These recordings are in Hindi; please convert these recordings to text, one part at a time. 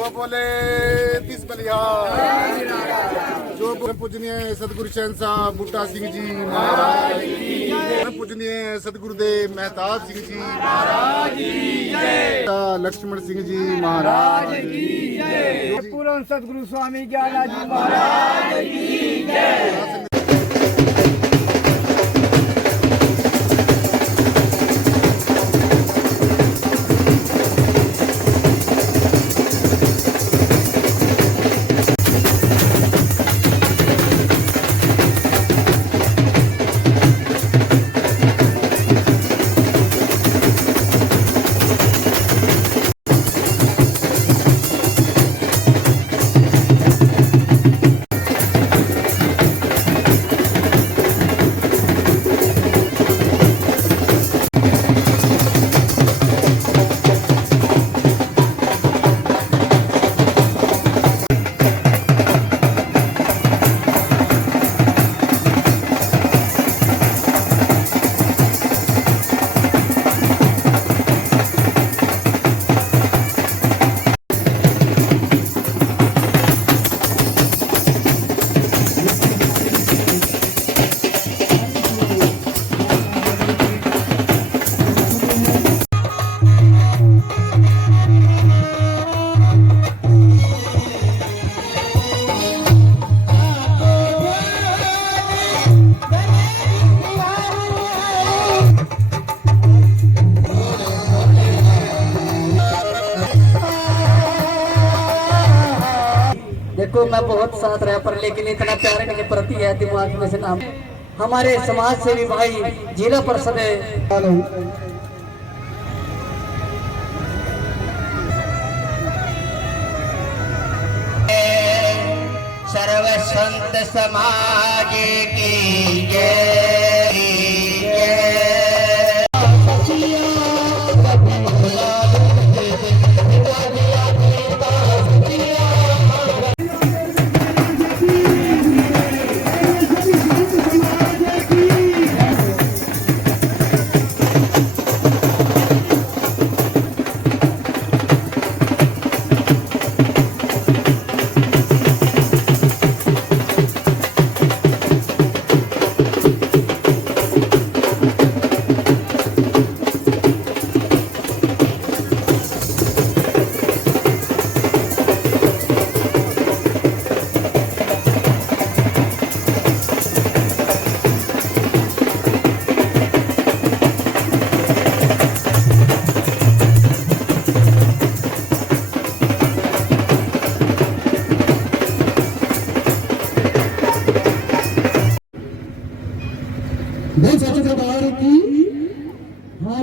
जो बोले 30 बलिहार, जो पूजनीय सतगुरु शहंशाह बूटा सिंह जी महाराज की, पूजनीय सतगुरुदेव मेहताब सिंह जी महाराज की, लक्ष्मण सिंह जी महाराज की, पूर्ण सतगुरु स्वामी ज्ञाना जी महाराज की जय। देखो मैं बहुत साथ रहा पर लेकिन इतना प्यार मेरे प्रति है दिमाग में से नाम हमारे समाज सेवी भाई जिला परिषद सर्व संत समाज की जय।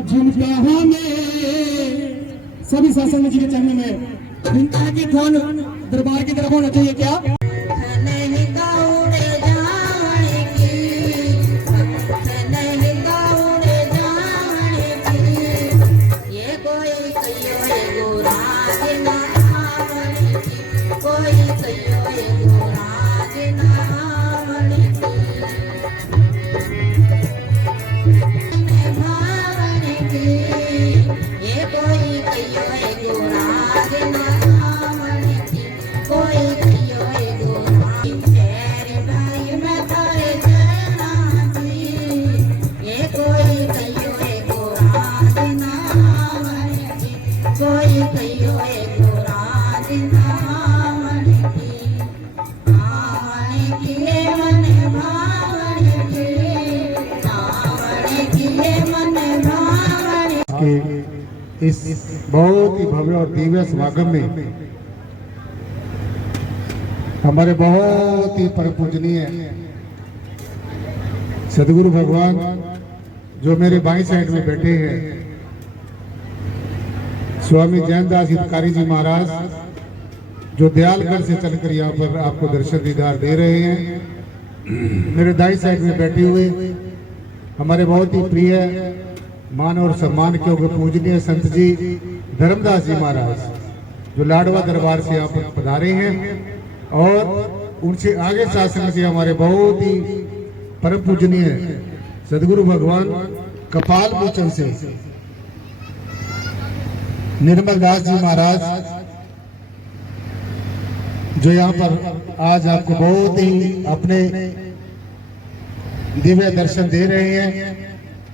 जिनका सभी शासन जी के चरणों में इनका की फोन दरबार की तरफ होना चाहिए क्या? इस बहुत ही भव्य और दिव्य समागम में हमारे बहुत ही परम पूजनीय सदगुरु भगवान जो मेरे बाईं साइड में बैठे हैं स्वामी जैनदास हितकारी जी महाराज जो दयालगढ़ से चलकर यहाँ पर आपको दर्शन दीदार दे रहे हैं। मेरे दाई साइड में बैठे हुए हमारे बहुत ही प्रिय मान और सम्मान के योग्य पूजनीय संत जी धर्मदास जी महाराज जो लाडवा दरबार से यहाँ पर पधारे हैं और उनसे आगे शासन से हमारे बहुत ही परम पूजनीय सदगुरु भगवान कपाल मोचन से निर्मल दास जी महाराज जो यहाँ पर आज आपको बहुत ही अपने दिव्य दर्शन दे रहे हैं।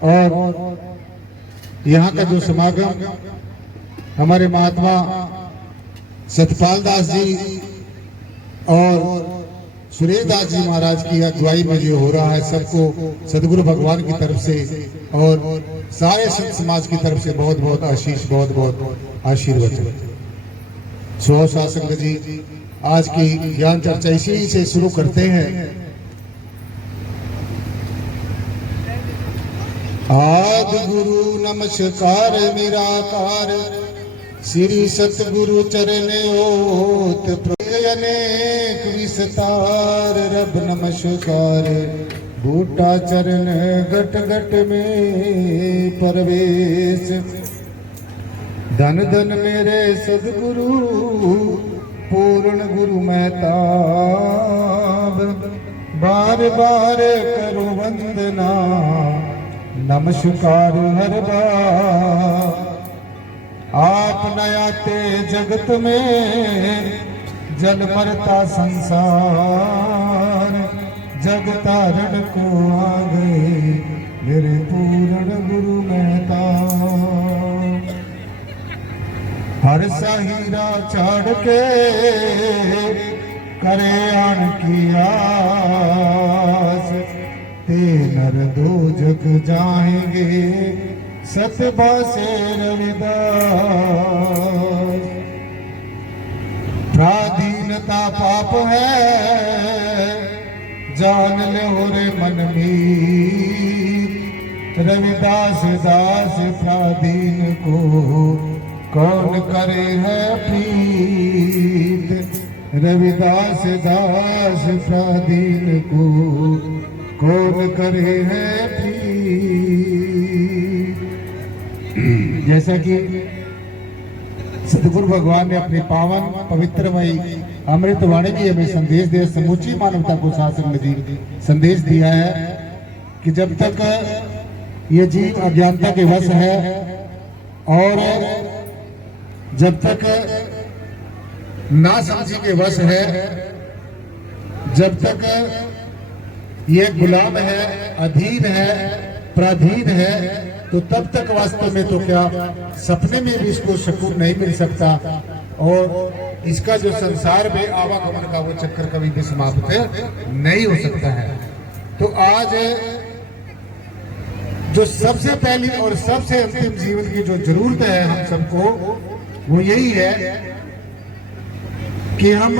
और यहाँ का जो समागम हमारे महात्मा सतपाल दास जी और सुरेश दास जी महाराज की अगुवाई में जो हो रहा है, सबको सदगुरु भगवान की तरफ से और सारे संत समाज की तरफ से बहुत बहुत आशीष, बहुत बहुत आशीर्वाद। सो शासक जी, आज की ज्ञान चर्चा इसी से शुरू करते हैं। आदि गुरु नमस्कार निराकार, श्री सतगुरु चरण ओत अनेक विस्तार। रब नमस्कार, बूटा चरण घट घट में परवेश। धन धन मेरे सदगुरु, पूर्ण गुरु महताब। बार बार करो वंदना, नमस्कार हर बार। आप नयाते जगत में, जल मरता संसार। जग तारण को आ गए मेरे पूर्ण गुरु महताब। हर साहिरा चाड़ के करे आन की आस। ते नर दो जग जाएंगे, सतबा से रविदास। प्राधीनता पाप है, जान ले रे मन मीर। रविदास दास प्राधीन को, कौन करे है प्रीत। रविदास दास प्राधीन को, कौन करे है प्रीत। जैसा कि सतगुरु भगवान ने अपनी पावन पवित्रमयी अमृत वाणी की हमें संदेश दिया, समूची मानवता को शासन जी संदेश दिया है कि जब तक ये जीव अज्ञानता के वश है और जब तक ना समझी के वश है, जब तक ये गुलाम है, अधीन है, पराधीन है, तो तब तक वास्तव में तो क्या सपने में भी इसको सुकून नहीं मिल सकता और इसका जो संसार में आवागमन का वो चक्कर कभी भी समाप्त नहीं हो सकता है। तो आज जो सबसे पहली और सबसे अंतिम जीवन की जो जरूरत है हम सबको, वो यही है कि हम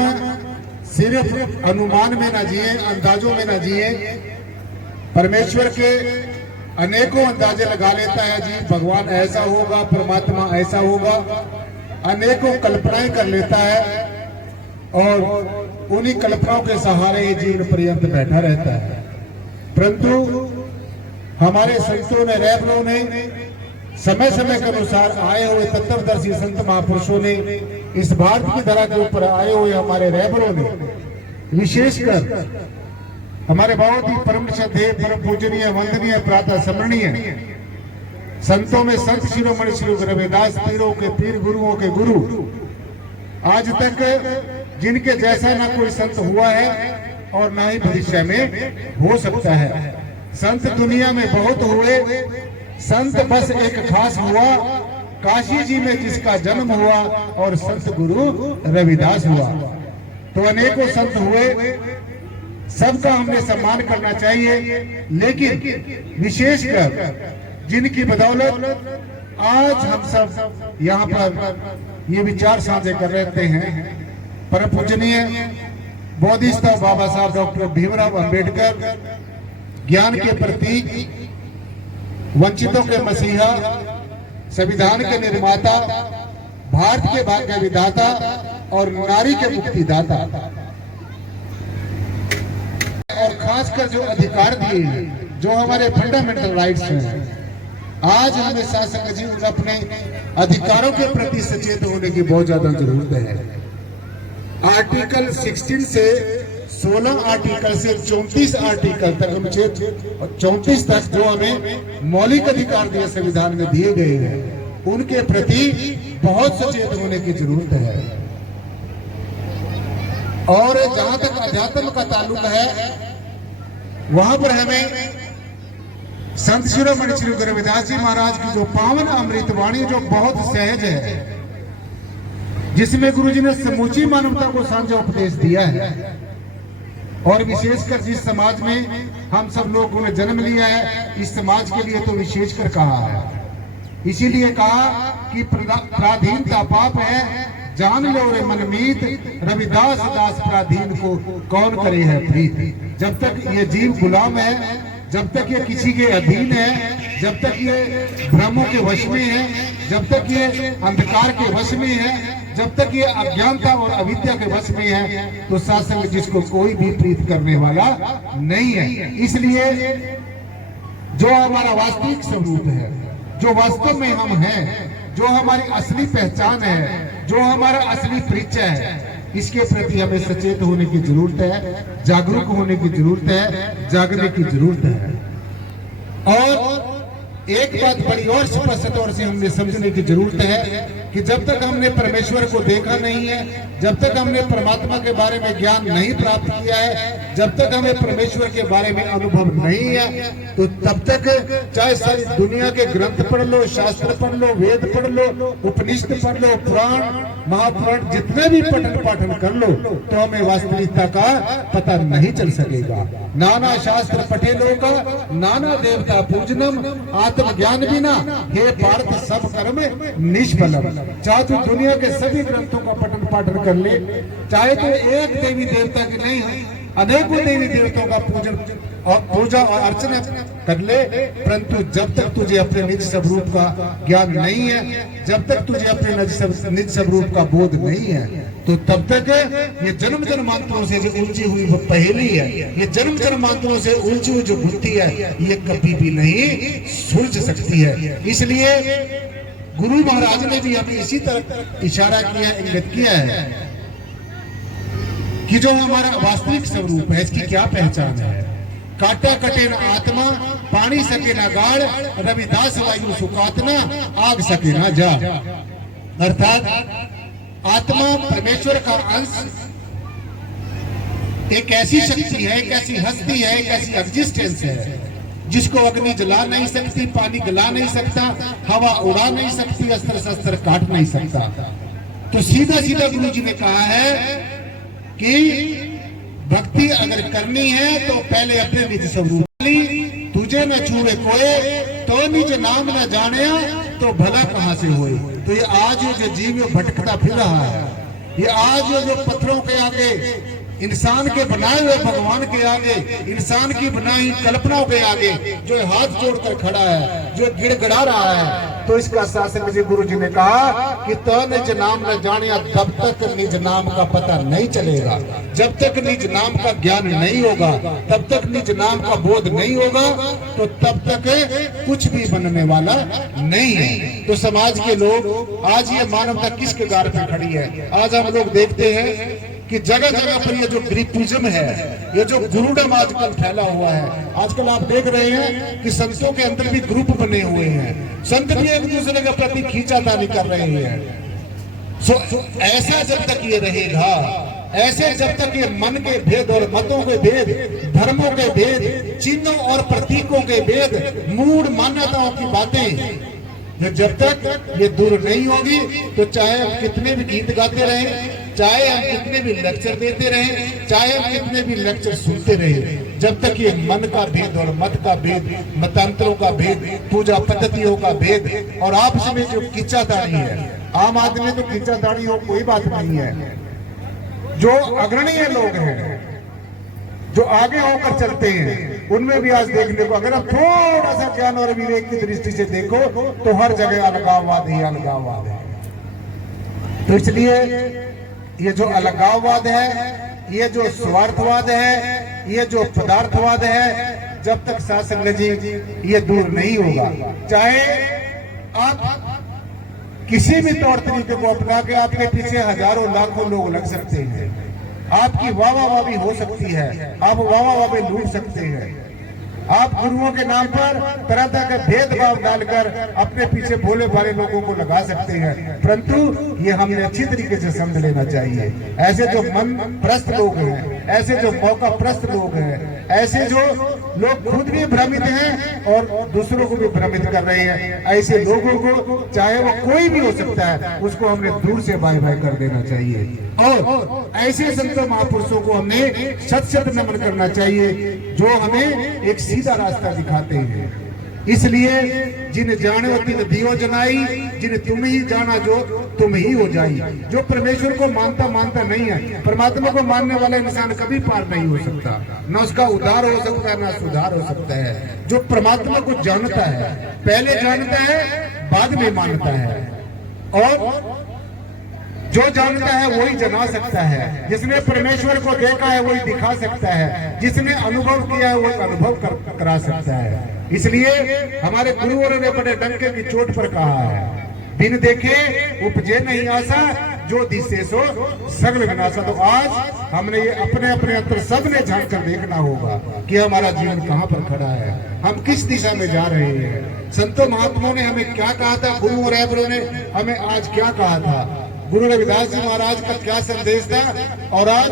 सिर्फ अनुमान में ना जिए, अंदाजों में ना जिए। परमेश्वर के अनेकों अंदाजे लगा लेता है जी, भगवान ऐसा होगा, परमात्मा ऐसा होगा, अनेकों कल्पनाएं कर लेता है और उन्हीं कल्पनाओं के सहारे ये जीवन पर्यंत बैठा रहता है। परंतु हमारे संतों ने, रहबरों ने, समय समय के अनुसार आए हुए तत्वदर्शी संत महापुरुषों ने, इस भारत की धरा के ऊपर आए हुए हमारे रहबरों ने, विशेषकर हमारे बहुत ही परम श्रद्धेय, परम पूजनीय, वंदनीय, प्रातः स्मरणीय संतों में संत शिरोमणि श्री रविदास पीरों के पीर, गुरुओं के गुरु, आज तक जिनके जैसा ना कोई संत हुआ है और ना ही भविष्य में हो सकता है। संत दुनिया में बहुत हुए, संत बस एक खास हुआ, काशी जी में जिसका जन्म हुआ और संत गुरु रविदास हुआ। तो अनेकों संत हुए, सबका हमने सम्मान करना चाहिए, लेकिन विशेषकर जिनकी बदौलत आज हम सब यहाँ पर ये विचार साझे कर रहे हैं। परम पूजनीय बोधिसत्व बाबा साहब डॉक्टर भीमराव अंबेडकर, ज्ञान के प्रतीक, वंचितों के मसीहा, संविधान के निर्माता, भारत के भाग्य विधाता और नारी के मुक्तिदाता, और खासकर जो अधिकार दिए हैं, जो हमारे फंडामेंटल राइट्स हैं, आज हमें शासक जी अपने अधिकारों के प्रति सचेत होने की बहुत ज्यादा जरूरत है। आर्टिकल 16 से 16 आर्टिकल से 34 आर्टिकल तक, अनुच्छेद 34 तक जो हमें मौलिक अधिकार दिए संविधान में दिए गए हैं, उनके प्रति बहुत सचेत होने की जरूरत है। और जहां तक अध्यात्म का ताल्लुक है, वहां पर हमें संत शिरोमणि श्री गुरु रविदास जी महाराज की जो पावन अमृत वाणी, जो बहुत सहज है, जिसमें गुरु जी ने समूची मानवता को साझा उपदेश दिया है, और विशेषकर जिस समाज में हम सब लोगों ने जन्म लिया है, इस समाज के लिए तो विशेषकर कहा है। इसीलिए कहा कि पराधीनता पाप है, जान लो रे मनमीत, रविदास दास पराधीन को कौन करे है प्रीत। जब तक ये जीव गुलाम है, जब तक ये किसी के अधीन है, जब तक ये भ्रमों के वश में है, जब तक ये अंधकार के वश में है, जब तक ये अज्ञानता और अविद्या के वश में है, तो सात्संग जिसको कोई भी प्रीत करने वाला नहीं है। इसलिए जो हमारा वास्तविक स्वरूप है, जो वास्तव में हम हैं, जो हमारी असली पहचान है, जो हमारा असली परिचय है, इसके प्रति हमें सचेत होने की जरूरत है, जागरूक होने की जरूरत है, जागने की जरूरत है। और एक बात बड़ी और स्पष्ट तौर से हमने समझने की जरूरत है कि जब तक हमने परमेश्वर को देखा नहीं है, जब तक हमने परमात्मा के बारे में ज्ञान नहीं प्राप्त किया है, जब तक हमें परमेश्वर के बारे में अनुभव नहीं है, तो तब तक चाहे सारी दुनिया के ग्रंथ पढ़ लो, शास्त्र पढ़ लो, वेद पढ़ लो, उपनिषद पढ़ लो, पुराण महापुराण जितने भी पठन पाठन कर लो, तो हमें वास्तविकता का पता नहीं चल सकेगा। नाना शास्त्र पठे लोका, नाना देवता पूजनम, आत्मज्ञान बिना हे पार्थ सब कर्म निष्फलम। चाहे तो दुनिया के सभी ग्रंथों का पठन पाठन कर ले, चाहे तो एक देवी देवता के नहीं है, अनेकों देवी देवताओं का पूजा और अर्चना कर ले, परंतु जब तक तुझे अपने निज स्वरूप का ज्ञान नहीं है, जब तक तुझे अपने निज स्वरूप का बोध नहीं है, तो तब तक ये जन्म जन्मांतरों से जो उलझी हुई वो पहेली है, ये जन्म जन्मांतरों से उलझी हुई जो बुद्धि है, ये कभी भी नहीं सुलझ सकती है। इसलिए गुरु महाराज ने भी हमें इसी तरह इशारा किया, इंगित किया है कि जो हमारा वास्तविक स्वरूप है, इसकी क्या पहचान है। काटा कटे न आत्मा, पानी सके न गाड़, रविदास वायु सुखातना, आग सके न जा। अर्थात आत्मा परमेश्वर का अंश, एक ऐसी शक्ति है, एक ऐसी हस्ती है, एक ऐसी एग्जिस्टेंस है जिसको अग्नि जला नहीं सकती, पानी गला नहीं सकता, हवा उड़ा नहीं सकती, अस्त्र शस्त्र काट नहीं सकता। तो सीधा सीधा गुरु जी ने कहा है कि भक्ति अगर करनी है तो पहले अपने निज स्वरूप, तुझे न छूए कोई, तो निज नाम न जाने तो भला कहां से होए। तो ये आज जो जीव भटकता फिर रहा है, ये आज जो पत्थरों के आगे, इंसान के बनाए हुए भगवान के आगे, इंसान की बनाई कल्पनाओं के आगे जो हाथ जोड़कर खड़ा है, जो गिड़गिड़ा रहा है, तो इसका शासन जी गुरु जी ने कहा कि तो निज नाम न जाने, तब तक निज नाम का पता नहीं चलेगा। जब तक निज नाम का ज्ञान नहीं होगा, तब तक निज नाम का बोध नहीं होगा, तो तब तक कुछ भी बनने वाला नहीं है। तो समाज के लोग आज ये मानवता किस कगार पर खड़ी है। आज हम लोग देखते हैं कि जगह जगह पर ये जो ग्रुपिज्म है, ये जो गुरुडम आजकल फैला हुआ है, आजकल आप देख रहे हैं कि संतों के अंदर भी ग्रुप बने हुए हैं, संत भी एक दूसरे के प्रति खींचातानी कर रहे हैं। ऐसा जब तक ये रहेगा, ऐसे जब तक ये मन के भेद और मतों के भेद, धर्मों के भेद, चिन्हों और प्रतीकों के भेद, मूढ़ मान्यताओं की बातें जब तक ये दूर नहीं होगी, तो चाहे हम कितने भी गीत गाते रहें, चाहे हम कितने भी लेक्चर देते रहें, चाहे हम कितने भी लेक्चर सुनते रहें, जब तक ये मन का भेद और मत का भेद, मतांतरों का भेद, पूजा पद्धतियों का भेद और आपस में जो खींचातानी है, आम आदमी तो खींचातानी हो कोई बात नहीं है। जो अग्रणीय लोग हैं, जो आगे होकर चलते हैं, उनमें भी आज देखने को, अगर आप थोड़ा सा ज्ञान और विवेक की दृष्टि से देखो, तो हर जगह अलगाववाद ही अलगाववाद है। तो इसलिए ये जो अलगाववाद है, ये जो स्वार्थवाद है, ये जो पदार्थवाद है, जब तक साथ संगत जी ये दूर नहीं होगा, चाहे आप किसी भी तौर तरीके को अपना के आपके पीछे हजारों लाखों लोग लग सकते हैं, आपकी वाह वाह भी हो सकती है, आप वाह वाह भी लूट सकते हैं, आप गुरुओं के नाम पर तरह तरह का भेदभाव डालकर अपने पीछे भोले भाले लोगों को लगा सकते हैं, परंतु ये हमें अच्छी तरीके से समझ लेना चाहिए। ऐसे जो मन प्रस्त लोग हैं, ऐसे जो मौका प्रस्त लोग हैं, ऐसे जो लोग खुद भी भ्रमित हैं और दूसरों को भी भ्रमित कर रहे हैं, ऐसे लोगों को चाहे वो कोई भी हो सकता है, उसको हमने दूर से बाय बाय कर देना चाहिए। और ऐसे संतों महापुरुषों को हमने शत शत नमन करना चाहिए जो हमें एक सीधा रास्ता दिखाते हैं। इसलिए जिन जाने तिन दियो जनाई, जिन तुम ही जाना जो तुम ही हो जाई। जो परमेश्वर को मानता नहीं है, परमात्मा को मानने वाला इंसान कभी पार नहीं हो सकता, न उसका उद्धार हो सकता है, न सुधार हो सकता है। जो परमात्मा को जानता है, पहले जानता है बाद में मानता है, और जो जानता है वही जना सकता है। जिसने परमेश्वर को देखा है वही दिखा सकता है, जिसने अनुभव किया है वही अनुभव करा सकता है। इसलिए हमारे गुरुवरों ने बड़े डंके की चोट पर कहा है, बिन देखे उपजे नहीं आशा, जो दिसे सो सगल विनाशा। तो आज हमने ये अपने अपने अंतर सबने झांक कर देखना होगा कि हमारा जीवन कहाँ पर खड़ा है, हम किस दिशा में जा रहे हैं। संतों महात्माओं ने हमें क्या कहा था, गुरु और रहबरों ने हमें आज क्या कहा था, गुरु रविदास जी महाराज का क्या संदेश था, और आज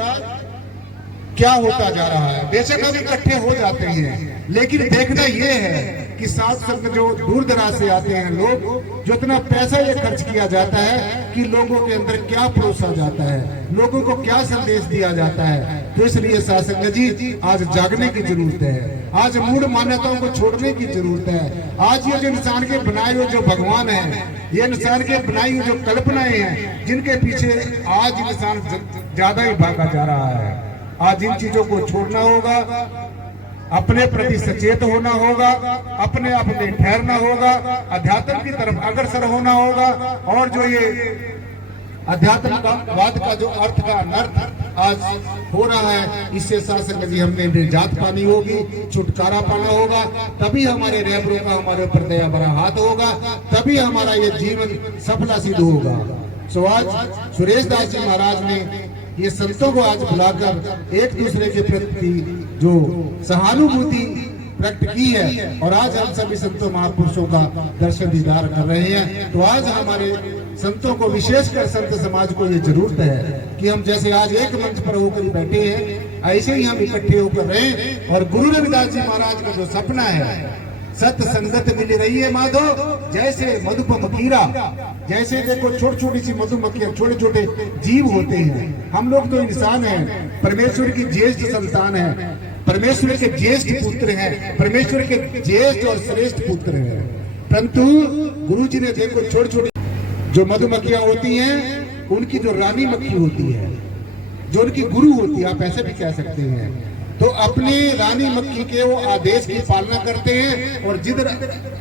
क्या होता जा रहा है। बेशक हम इकट्ठे हो जाते हैं, लेकिन देखना यह है कि साथ संग जो दूर दराज से आते हैं लोग, जो इतना पैसा ये खर्च किया जाता है कि लोगों के अंदर क्या परोसा जाता है, लोगों को क्या संदेश दिया जाता है। तो इसलिए साथ संगत जी आज जागने की जरूरत है, आज मूढ़ मान्यताओं को छोड़ने की जरूरत है। आज ये जो इंसान के बनाए हुए जो भगवान है, ये इंसान के बनाई हुई जो कल्पनाएं हैं, जिनके पीछे आज इंसान ज्यादा ही भागा जा रहा है, आज इन चीजों को छोड़ना होगा, अपने प्रति सचेत होना होगा, अपने आप में ठहरना होगा, अध्यात्म की तरफ अग्रसर होना होगा। और जो ये अध्यात्मवाद का जो अर्थ का अनर्थ आज हो रहा है, इससे शासन यदि हमने निजात पानी होगी, छुटकारा पाना होगा, तभी हमारे रहबरों का हमारे ऊपर दया भरा हाथ होगा, तभी हमारा ये जीवन सफला सिद्ध होगा। सो आज सुरेश दास जी महाराज ने ये संतों को आज बुलाकर एक दूसरे के प्रति जो सहानुभूति व्यक्त की है, और आज हम सभी संतों महापुरुषों का दर्शन दीदार कर रहे हैं। तो आज हमारे संतों को, विशेषकर संत समाज को ये जरूरत है कि हम जैसे आज एक मंच पर होकर बैठे हैं, ऐसे ही हम इकट्ठे होकर रहें। और गुरु रविदास जी महाराज का जो सपना है, सत संगत मिल रही है माधो जैसे मधुप मकीरा। जैसे देखो छोटी छोटी सी मधुमक्खियां, छोटे छोटे जीव होते हैं, हम लोग तो इंसान हैं, परमेश्वर की ज्येष्ठ संतान है, परमेश्वर के ज्येष्ठ पुत्र हैं, परमेश्वर के ज्येष्ठ और श्रेष्ठ पुत्र हैं। परंतु गुरु जी ने देखो छोटी छोटी जो मधुमक्खियां होती हैं, उनकी जो रानी मक्खी होती है, जो उनकी गुरु होती है, आप ऐसे भी कह सकते हैं, तो अपनी रानी मक्खी के वो आदेश की पालना करते हैं, और जिधर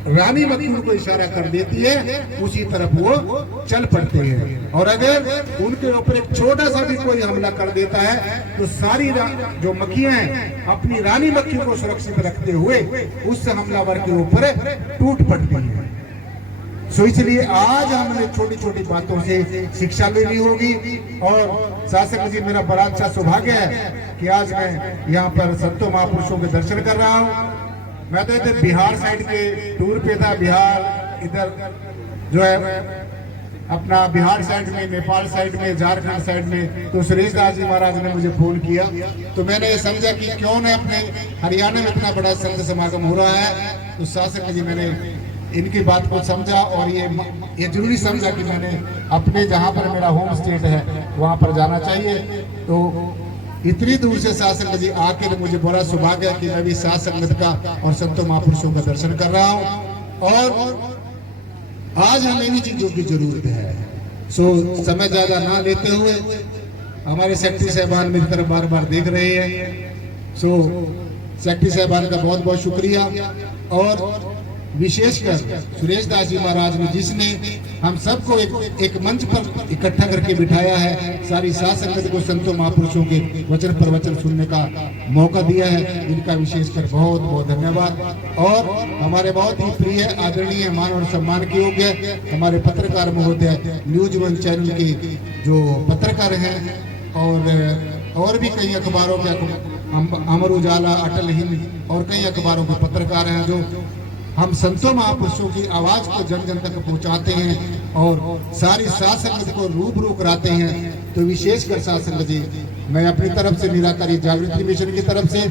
रानी मक्खी उनको इशारा कर देती है उसी तरफ वो चल पड़ते हैं। और अगर उनके ऊपर एक छोटा सा भी कोई हमला कर देता है तो सारी जो मक्खियां हैं अपनी रानी मक्खी को सुरक्षित रखते हुए उस हमलावर के ऊपर टूट पड़ती हैं। सो इसलिए आज हमने छोटी छोटी बातों से शिक्षा लेनी होगी। और शासक जी, मेरा बड़ा अच्छा सौभाग्य है कि आज मैं यहाँ पर संतों महापुरुषों के दर्शन कर रहा हूँ। मैं तो इधर बिहार साइड के टूर पे था, बिहार इधर जो है अपना बिहार साइड में, नेपाल साइड में, झारखंड साइड में। तो सुरेश दास जी महाराज ने मुझे फोन किया, तो मैंने ये समझा कि क्यों न अपने हरियाणा में इतना बड़ा संत समागम हो रहा है, तो शासक जी मैंने इनकी बात को समझा, और ये जरूरी समझा कि मैंने अपने जहाँ पर मेरा होम स्टेट है वहाँ पर जाना चाहिए। तो इतनी दूर से साध संगत जी आकर मुझे बड़ा सौभाग्य है कि मैं भी साध संगत का और संतों महापुरुषों का दर्शन कर रहा हूँ। और आज हमें इन्हीं चीजों की जरूरत है। सो समय ज्यादा ना लेते हुए, हमारे सेक्रेटरी साहबान मेरी तरफ बार बार देख रहे हैं, सो सेक्रेटरी साहबान का बहुत बहुत शुक्रिया। और विशेषकर सुरेश दास जी महाराज ने, जिसने हम सबको एक मंच पर इकट्ठा करके बिठाया है, सारी साध संगत को संतों महापुरुषों के वचन पर वचन सुनने का मौका दिया है, इनका विशेषकर बहुत बहुत धन्यवाद। और हमारे बहुत ही प्रिय, आदरणीय, मान और सम्मान के योग्य हमारे पत्रकार महोदय, न्यूज वन चैनल के जो पत्रकार हैं और भी कई अखबारों के हम अमर उजाला, अटल हिंद और कई अखबारों के पत्रकार हैं जो हम संतों महापुरुषों की आवाज को जन जन तक पहुंचाते हैं और सारी साध संगत को रूबरू कराते हैं। तो विशेषकर साध संगत जी, मैं अपनी तरफ से निराकारी जागृति मिशन की तरफ से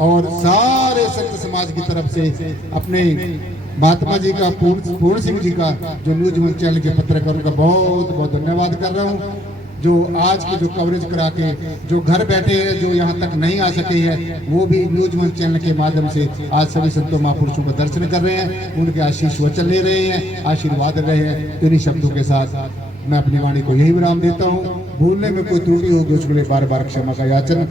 और सारे संत समाज की तरफ से अपने महात्मा जी का, पूर्ण सिंह जी का, जो न्यूज वन चैनल के पत्रकारों का बहुत बहुत धन्यवाद कर रहा हूँ, जो आज की जो कवरेज करा के जो घर बैठे हैं, जो यहाँ तक नहीं आ सके हैं, वो भी न्यूज वन चैनल के माध्यम से आज सभी संतों महापुरुषों का दर्शन कर रहे हैं, उनके आशीष वचन ले रहे हैं, आशीर्वाद रहे हैं। तो इन्हीं शब्दों के साथ मैं अपनी वाणी को यही विराम देता हूँ। भूलने में कोई त्रुटि होगी उसके लिए बार बार क्षमा का याचन।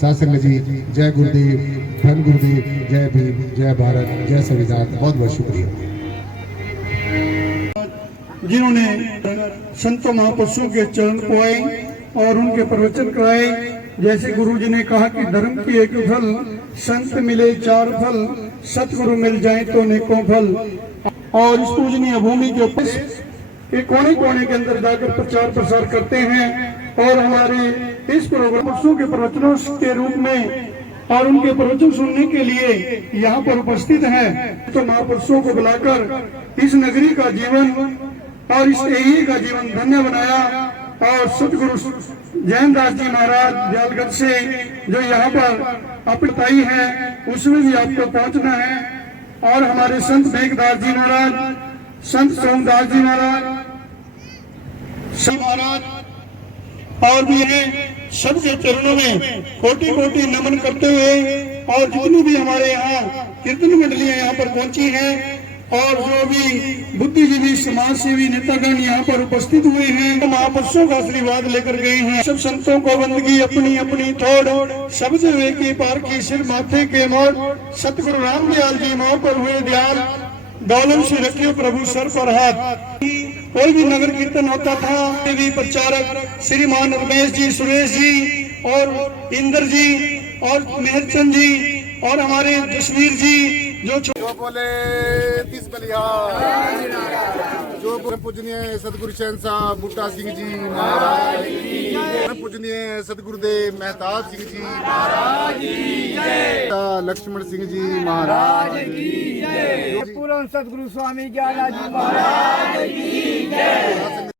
सासंग जी, जय गुरुदेव, धन गुरुदेव, जय भीम, जय भारत, जय संविधान। बहुत बहुत शुक्रिया। जिन्होंने संतों महापुरुषों के चरण पोए और उनके प्रवचन कराए। जैसे गुरु जी ने कहा कि धर्म की एक फल, संत मिले चार फल, सतगुरु मिल जाए तो नेकों फल। और इस पूजनीय भूमि के ऊपर के कोने कोने के अंदर जाकर प्रचार प्रसार करते हैं और हमारे इस प्रोग्राम के प्रवचनों के रूप में और उनके प्रवचन सुनने के लिए यहाँ पर उपस्थित हैं। तो महापुरुषों को बुलाकर इस नगरी का जीवन और इस एरिया का जीवन धन्य बनाया। और सतगुरु जैनदास जी महाराज दयालगढ़ से जो यहाँ पर अपताई है, उसमें भी आपको पहुँचना है। और हमारे संत मेघदास जी महाराज, संत सोमदास जी महाराज और भी है, सबके चरणों में कोटि कोटि नमन करते हुए और जितनी भी हमारे यहाँ कीर्तन मंडलियां यहाँ पर पहुंची हैं और जो भी बुद्धिजीवी समाज सेवी नेतागण यहाँ पर उपस्थित हुए हैं, तो महापुरुषों का आशीर्वाद लेकर गए हैं। सब संतों को बंदगी अपनी अपनी थोड़, सब देवे की पार की सिर माथे के मोड़। सतगुरु रामदयाल जी मोह पर हुए दयाल, दौलत से रखियो प्रभु सर पर हाथ। कोई भी नगर कीर्तन होता था, भी प्रचारक श्रीमान रमेश जी, सुरेश जी और इंद्र जी और मेहरचंद जी और हमारे जसवीर जी जो बोले 30 बलिहार, जो पूजनीय सदगुरु चैन साहब बूटा सिंह जी महाराज की, पूजनीय सदगुरुदेव मेहताब सिंह जी महाराज की, लक्ष्मण सिंह जी महाराज की, पूर्ण सतगुरु स्वामी ज्ञानाजी महाराज की जय।